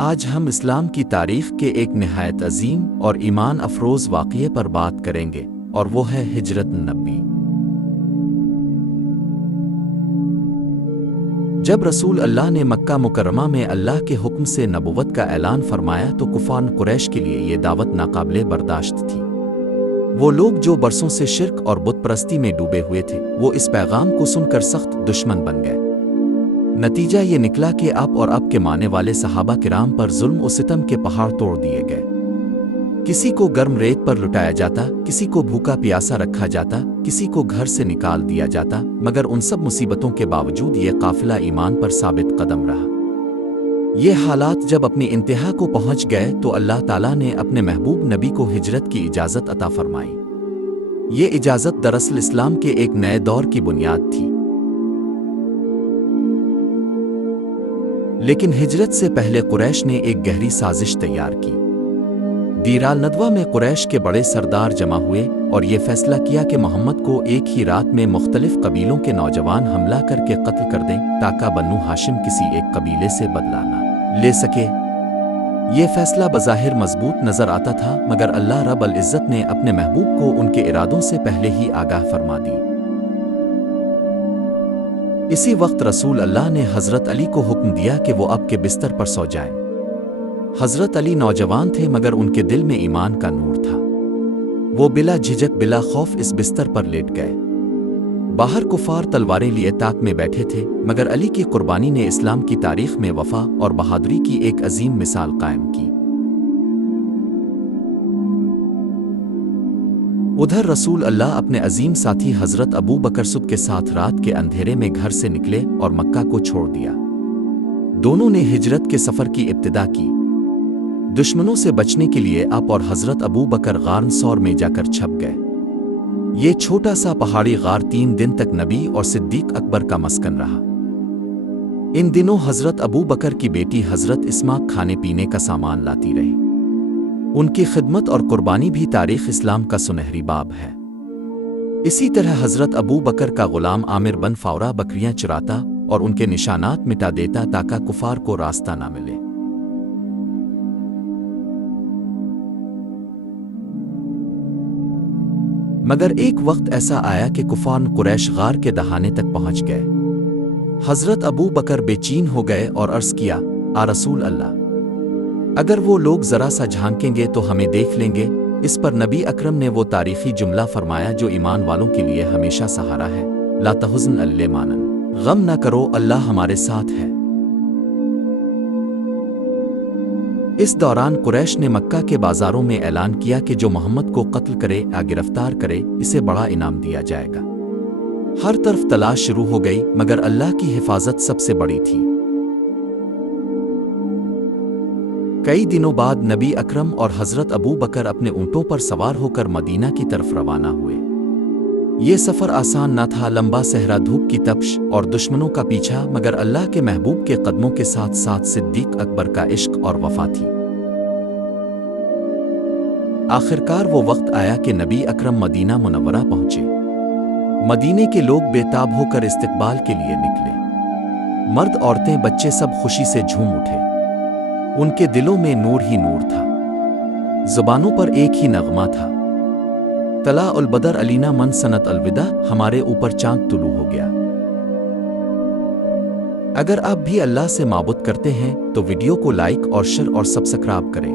آج ہم اسلام کی تاریخ کے ایک نہایت عظیم اور ایمان افروز واقعے پر بات کریں گے، اور وہ ہے ہجرت نبی۔ جب رسول اللہ نے مکہ مکرمہ میں اللہ کے حکم سے نبوت کا اعلان فرمایا تو کفار قریش کے لیے یہ دعوت ناقابل برداشت تھی۔ وہ لوگ جو برسوں سے شرک اور بت پرستی میں ڈوبے ہوئے تھے، وہ اس پیغام کو سن کر سخت دشمن بن گئے۔ نتیجہ یہ نکلا کہ اب اور اب کے ماننے والے صحابہ کرام پر ظلم و ستم کے پہاڑ توڑ دیے گئے۔ کسی کو گرم ریت پر لٹایا جاتا، کسی کو بھوکا پیاسا رکھا جاتا، کسی کو گھر سے نکال دیا جاتا، مگر ان سب مصیبتوں کے باوجود یہ قافلہ ایمان پر ثابت قدم رہا۔ یہ حالات جب اپنی انتہا کو پہنچ گئے تو اللہ تعالیٰ نے اپنے محبوب نبی کو ہجرت کی اجازت عطا فرمائی۔ یہ اجازت دراصل اسلام کے ایک نئے دور کی بنیاد تھی۔ لیکن ہجرت سے پہلے قریش نے ایک گہری سازش تیار کی۔ دیر الندوہ میں قریش کے بڑے سردار جمع ہوئے اور یہ فیصلہ کیا کہ محمد کو ایک ہی رات میں مختلف قبیلوں کے نوجوان حملہ کر کے قتل کر دیں تاکہ بنو ہاشم کسی ایک قبیلے سے بدلہ نہ لے سکے۔ یہ فیصلہ بظاہر مضبوط نظر آتا تھا، مگر اللہ رب العزت نے اپنے محبوب کو ان کے ارادوں سے پہلے ہی آگاہ فرما دی۔ اسی وقت رسول اللہ نے حضرت علی کو حکم دیا کہ وہ اب کے بستر پر سو جائیں۔ حضرت علی نوجوان تھے مگر ان کے دل میں ایمان کا نور تھا۔ وہ بلا جھجک بلا خوف اس بستر پر لیٹ گئے۔ باہر کفار تلواریں لیے طاق میں بیٹھے تھے، مگر علی کی قربانی نے اسلام کی تاریخ میں وفا اور بہادری کی ایک عظیم مثال قائم کی۔ ادھر رسول اللہ اپنے عظیم ساتھی حضرت ابو بکر صدیق کے ساتھ رات کے اندھیرے میں گھر سے نکلے اور مکہ کو چھوڑ دیا۔ دونوں نے ہجرت کے سفر کی ابتدا کی۔ دشمنوں سے بچنے کے لیے آپ اور حضرت ابو بکر غار ثور میں جا کر چھپ گئے۔ یہ چھوٹا سا پہاڑی غار 3 دن تک نبی اور صدیق اکبر کا مسکن رہا۔ ان دنوں حضرت ابو بکر کی بیٹی حضرت اسماء کھانے پینے کا سامان لاتی رہی۔ ان کی خدمت اور قربانی بھی تاریخ اسلام کا سنہری باب ہے۔ اسی طرح حضرت ابو بکر کا غلام عامر بن فورہ بکریاں چراتا اور ان کے نشانات مٹا دیتا تاکہ کفار کو راستہ نہ ملے۔ مگر ایک وقت ایسا آیا کہ کفار قریش غار کے دہانے تک پہنچ گئے۔ حضرت ابو بکر بے چین ہو گئے اور عرض کیا، رسول اللہ، اگر وہ لوگ ذرا سا جھانکیں گے تو ہمیں دیکھ لیں گے۔ اس پر نبی اکرم نے وہ تاریخی جملہ فرمایا جو ایمان والوں کے لیے ہمیشہ سہارا ہے، لا تحزن اللہ مانن، غم نہ کرو، اللہ ہمارے ساتھ ہے۔ اس دوران قریش نے مکہ کے بازاروں میں اعلان کیا کہ جو محمد کو قتل کرے یا گرفتار کرے اسے بڑا انعام دیا جائے گا۔ ہر طرف تلاش شروع ہو گئی، مگر اللہ کی حفاظت سب سے بڑی تھی۔ کئی دنوں بعد نبی اکرم اور حضرت ابو بکر اپنے اونٹوں پر سوار ہو کر مدینہ کی طرف روانہ ہوئے۔ یہ سفر آسان نہ تھا، لمبا صحرا، دھوپ کی تپش اور دشمنوں کا پیچھا، مگر اللہ کے محبوب کے قدموں کے ساتھ ساتھ صدیق اکبر کا عشق اور وفا تھی۔ آخرکار وہ وقت آیا کہ نبی اکرم مدینہ منورہ پہنچے۔ مدینے کے لوگ بے تاب ہو کر استقبال کے لیے نکلے۔ مرد، عورتیں، بچے سب خوشی سے جھوم اٹھے۔ ان کے دلوں میں نور ہی نور تھا، زبانوں پر ایک ہی نغمہ تھا، طلع البدر علینا من سنت الوداع، ہمارے اوپر چاند طلوع ہو گیا۔ اگر آپ بھی اللہ سے معبود کرتے ہیں تو ویڈیو کو لائک اور شیئر اور سبسکرائب کریں۔